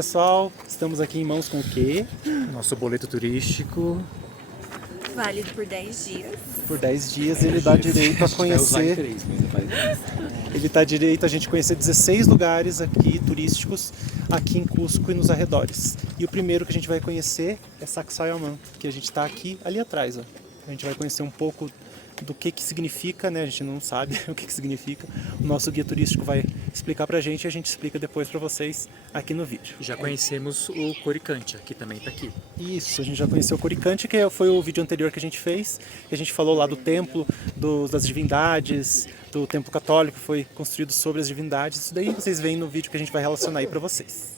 pessoal, estamos aqui em mãos com o quê? Nosso boleto turístico. Válido por 10 dias. Por 10 dias ele dá direito a conhecer. Ele dá direito a gente conhecer 16 lugares aqui turísticos aqui em Cusco e nos arredores. E o primeiro que a gente vai conhecer é Sacsayhuaman, que a gente está aqui ali atrás, ó. A gente vai conhecer um pouco do que significa, né? A gente não sabe o que significa. O nosso guia turístico vai explicar pra gente e a gente explica depois pra vocês aqui no vídeo. Já conhecemos o Coricancha, que também está aqui. Isso, a gente já conheceu o Coricancha, que foi o vídeo anterior que a gente fez. Que a gente falou lá do templo, das divindades, do templo católico que foi construído sobre as divindades. Isso daí vocês veem no vídeo que a gente vai relacionar aí pra vocês.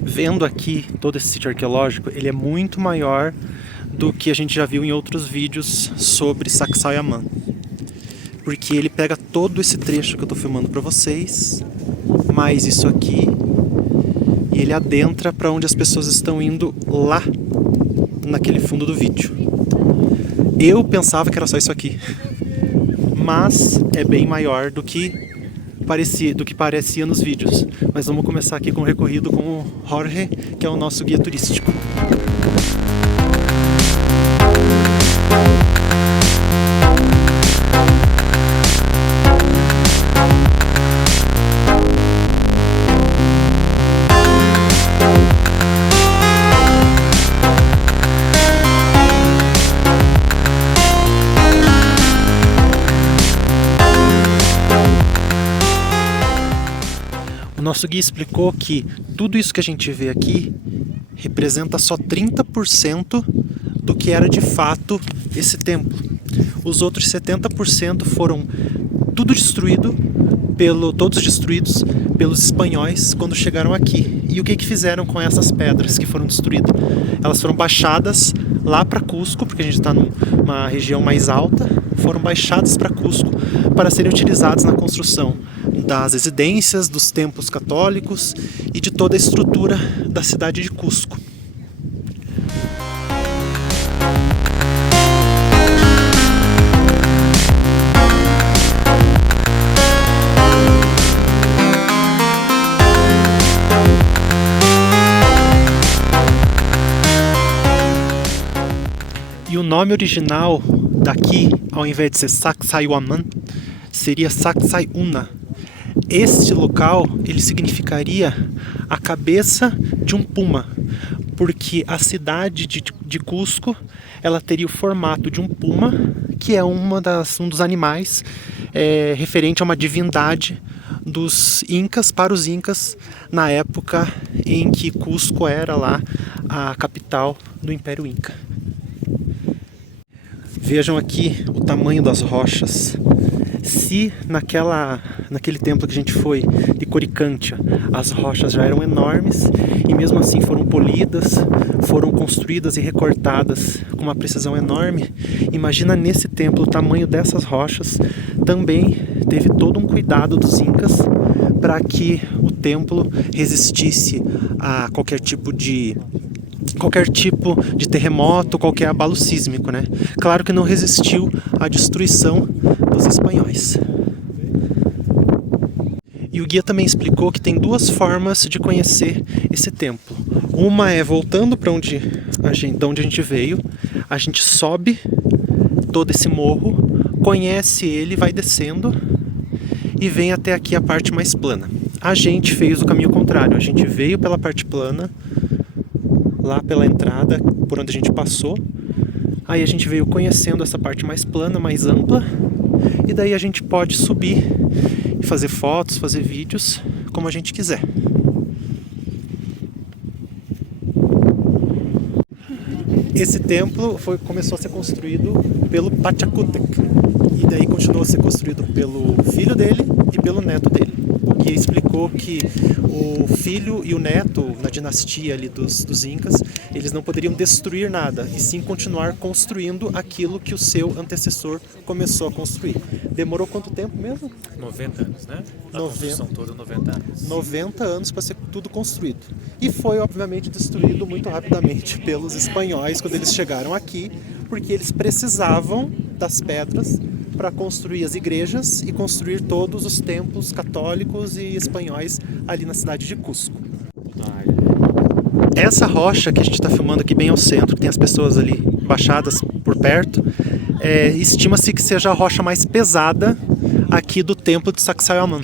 Vendo aqui todo esse sítio arqueológico, ele é muito maior do que a gente já viu em outros vídeos sobre Sacsayhuaman. Porque ele pega todo esse trecho que eu estou filmando para vocês, mais isso aqui, e ele adentra para onde as pessoas estão indo lá, naquele fundo do vídeo. Eu pensava que era só isso aqui, mas é bem maior do que parecia nos vídeos. Mas vamos começar aqui com o recorrido com o Jorge, que é o nosso guia turístico. O nosso guia explicou que tudo isso que a gente vê aqui representa só 30% do que era de fato esse templo. Os outros 70% foram todos destruídos pelos espanhóis quando chegaram aqui. E o que fizeram com essas pedras que foram destruídas? Elas foram baixadas lá para Cusco, porque a gente está numa região mais alta, foram baixadas para Cusco para serem utilizadas na construção das residências, dos templos católicos e de toda a estrutura da cidade de Cusco. E o nome original daqui, ao invés de ser Sacsayhuaman, seria Sacsayhuna. Este local, ele significaria a cabeça de um puma, porque a cidade de Cusco, ela teria o formato de um puma, que é um dos animais referente a uma divindade dos Incas, para os Incas, na época em que Cusco era lá a capital do Império Inca. Vejam aqui o tamanho das rochas. Se naquele templo que a gente foi, de Coricancha, as rochas já eram enormes e mesmo assim foram polidas, foram construídas e recortadas com uma precisão enorme, imagina nesse templo o tamanho dessas rochas. Também teve todo um cuidado dos Incas para que o templo resistisse a qualquer tipo de terremoto, qualquer abalo sísmico, né? Claro que não resistiu à destruição dos espanhóis. E o guia também explicou que tem duas formas de conhecer esse templo. Uma é voltando para onde a gente veio, a gente sobe todo esse morro, conhece ele, vai descendo e vem até aqui a parte mais plana. A gente fez o caminho contrário, a gente veio pela parte plana, lá pela entrada, por onde a gente passou. Aí a gente veio conhecendo essa parte mais plana, mais ampla, e daí a gente pode subir e fazer fotos, fazer vídeos, como a gente quiser. Esse templo começou a ser construído pelo Pachacútec, e daí continuou a ser construído pelo filho dele e pelo neto dele. O guia explicou que o filho e o neto, na dinastia ali dos Incas, eles não poderiam destruir nada, e sim continuar construindo aquilo que o seu antecessor começou a construir. Demorou quanto tempo mesmo? 90 anos, né? A construção toda, 90 anos. 90 anos para ser tudo construído. E foi, obviamente, destruído muito rapidamente pelos espanhóis quando eles chegaram aqui, porque eles precisavam das pedras para construir as igrejas e construir todos os templos católicos e espanhóis ali na cidade de Cusco. Essa rocha que a gente está filmando aqui bem ao centro, que tem as pessoas ali baixadas por perto, estima-se que seja a rocha mais pesada aqui do templo de Sacsayhuaman.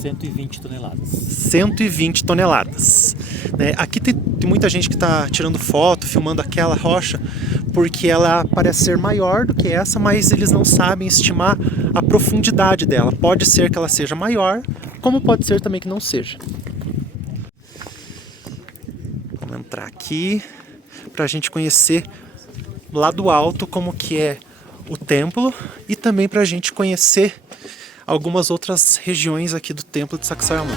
120 toneladas. 120 toneladas. Aqui tem muita gente que está tirando foto, filmando aquela rocha, porque ela parece ser maior do que essa, mas eles não sabem estimar a profundidade dela. Pode ser que ela seja maior, como pode ser também que não seja. Vamos entrar aqui para a gente conhecer lá do alto como que é o templo e também para a gente conhecer algumas outras regiões aqui do templo de Sacsayhuaman.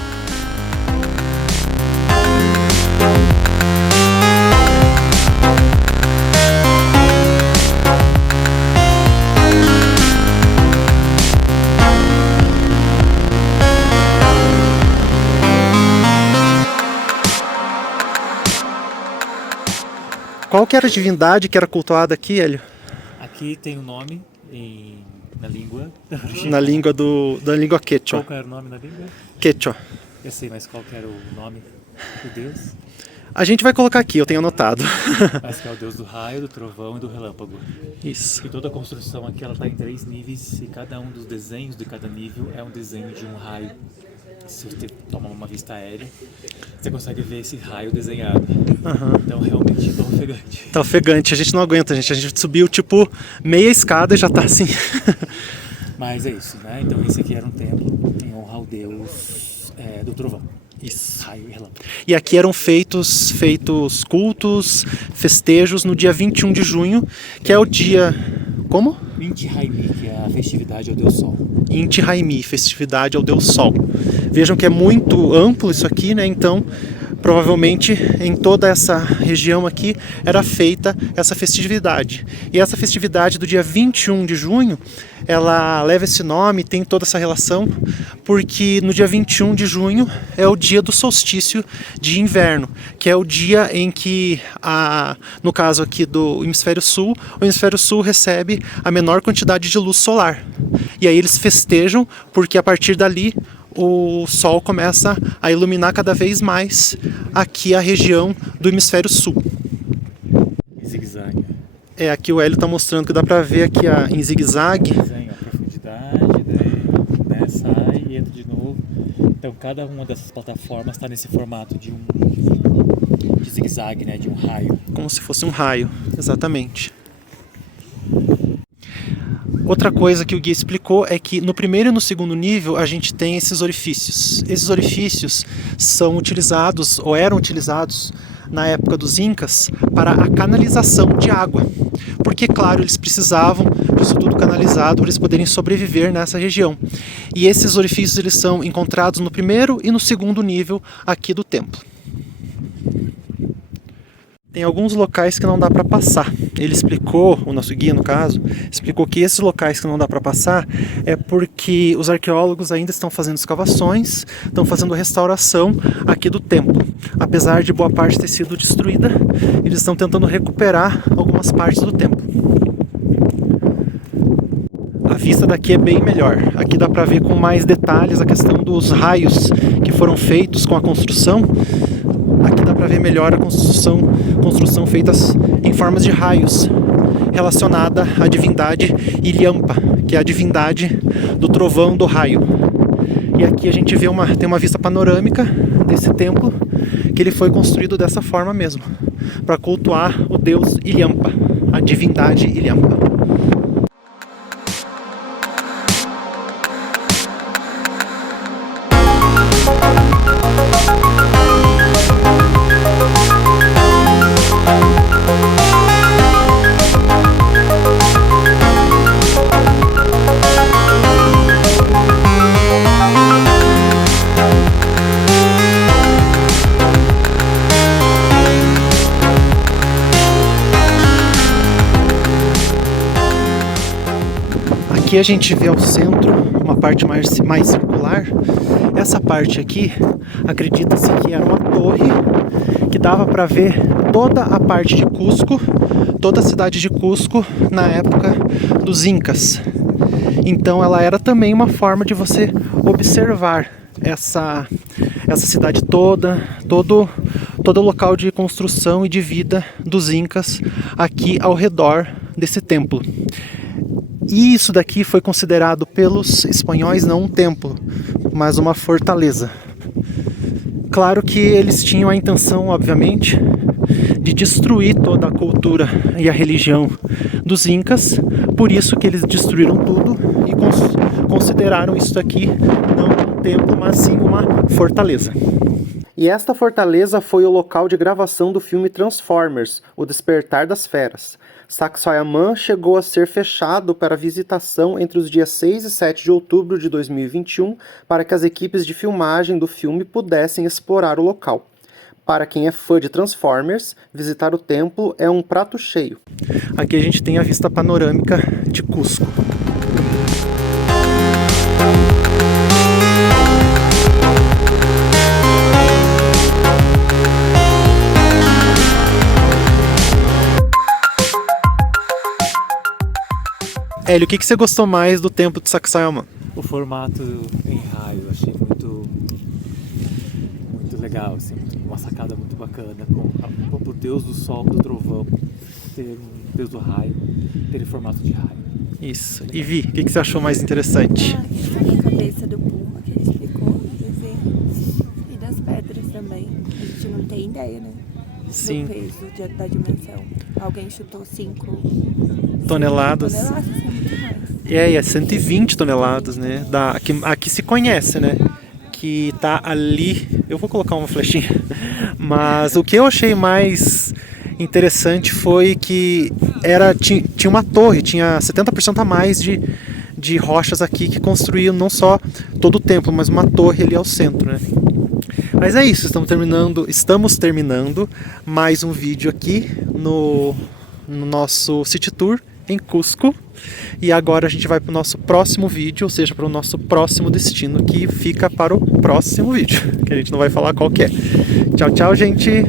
Qual que era a divindade que era cultuada aqui, Hélio? Aqui tem um nome na língua. Na língua da língua quechua. Qual era o nome na língua? Quechua. Eu sei, mas qual que era o nome do deus? A gente vai colocar aqui, eu tenho anotado. Mas que é o deus do raio, do trovão e do relâmpago. Isso. E toda a construção aqui ela está em 3 níveis e cada um dos desenhos de cada nível é um desenho de um raio. Se você toma uma vista aérea, você consegue ver esse raio desenhado. Uhum. Então realmente tá ofegante. Tá ofegante, a gente não aguenta, gente. A gente subiu tipo meia escada e já tá assim. Mas é isso, né? Então esse aqui era um templo em honra ao deus do trovão. Isso. Raio e relâmpago. E aqui eram feitos cultos, festejos no dia 21 de junho, que é o dia... Como? Inti Raymi, que é a festividade ao deus Sol. Inti Raymi, festividade ao deus Sol. Vejam que é muito amplo isso aqui, né? Então, provavelmente em toda essa região aqui era feita essa festividade. E essa festividade do dia 21 de junho, ela leva esse nome, tem toda essa relação, porque no dia 21 de junho é o dia do solstício de inverno, que é o dia em que, no caso aqui do hemisfério sul, o hemisfério sul recebe a menor quantidade de luz solar. E aí eles festejam, porque a partir dali o sol começa a iluminar cada vez mais aqui a região do hemisfério sul. Zigue-zague. Aqui o Hélio está mostrando que dá para ver aqui em zigue-zague. Desenho a profundidade, daí sai e entra de novo. Então cada uma dessas plataformas está nesse formato de zigue-zague, né? De um raio. Como se fosse um raio, exatamente. Outra coisa que o guia explicou é que no primeiro e no segundo nível a gente tem esses orifícios. Esses orifícios são utilizados, ou eram utilizados na época dos Incas, para a canalização de água. Porque, claro, eles precisavam disso tudo canalizado para eles poderem sobreviver nessa região. E esses orifícios eles são encontrados no primeiro e no segundo nível aqui do templo. Tem alguns locais que não dá para passar. Ele explicou, o nosso guia no caso, explicou que esses locais que não dá para passar é porque os arqueólogos ainda estão fazendo escavações, estão fazendo restauração aqui do templo. Apesar de boa parte ter sido destruída, eles estão tentando recuperar algumas partes do templo. A vista daqui é bem melhor. Aqui dá para ver com mais detalhes a questão dos raios que foram feitos com a construção. Aqui dá para ver melhor a construção feitas em formas de raios, relacionada à divindade Ilyampa, que é a divindade do trovão do raio. E aqui a gente vê tem uma vista panorâmica desse templo, que ele foi construído dessa forma mesmo, para cultuar o deus Ilyampa, a divindade Ilyampa. Aqui a gente vê ao centro uma parte mais circular. Essa parte aqui, acredita-se que era uma torre que dava para ver toda a parte de Cusco, toda a cidade de Cusco na época dos Incas. Então ela era também uma forma de você observar essa cidade toda, todo o local de construção e de vida dos incas aqui ao redor desse templo. E isso daqui foi considerado pelos espanhóis não um templo, mas uma fortaleza. Claro que eles tinham a intenção, obviamente, de destruir toda a cultura e a religião dos incas, por isso que eles destruíram tudo e consideraram isso aqui não um templo, mas sim uma fortaleza. E esta fortaleza foi o local de gravação do filme Transformers, O Despertar das Feras. Sacsayhuamán chegou a ser fechado para visitação entre os dias 6 e 7 de outubro de 2021 para que as equipes de filmagem do filme pudessem explorar o local. Para quem é fã de Transformers, visitar o templo é um prato cheio. Aqui a gente tem a vista panorâmica de Cusco. Hélio, o que você gostou mais do templo de Sacsayhuamán? O formato em raio, achei muito legal, assim, uma sacada muito bacana, com o deus do sol, do trovão, ter um deus do raio, ter em formato de raio. Isso. E Vi, o que você achou mais interessante? A cabeça do puma que ele explicou no desenho. E das pedras também. A gente não tem ideia, né? Sim. Do peso, da dimensão. Alguém chutou 5 Toneladas. toneladas, isso é muito mais. E é 120 toneladas, né? Aqui se conhece, né? Que tá ali. Eu vou colocar uma flechinha. Mas o que eu achei mais interessante foi que tinha uma torre, tinha 70% a mais de rochas aqui que construíam não só todo o templo, mas uma torre ali ao centro, né? Mas é isso, estamos terminando mais um vídeo aqui no nosso City Tour em Cusco. E agora a gente vai para o nosso próximo vídeo, ou seja, para o nosso próximo destino, que fica para o próximo vídeo, que a gente não vai falar qual que é. Tchau, tchau, gente!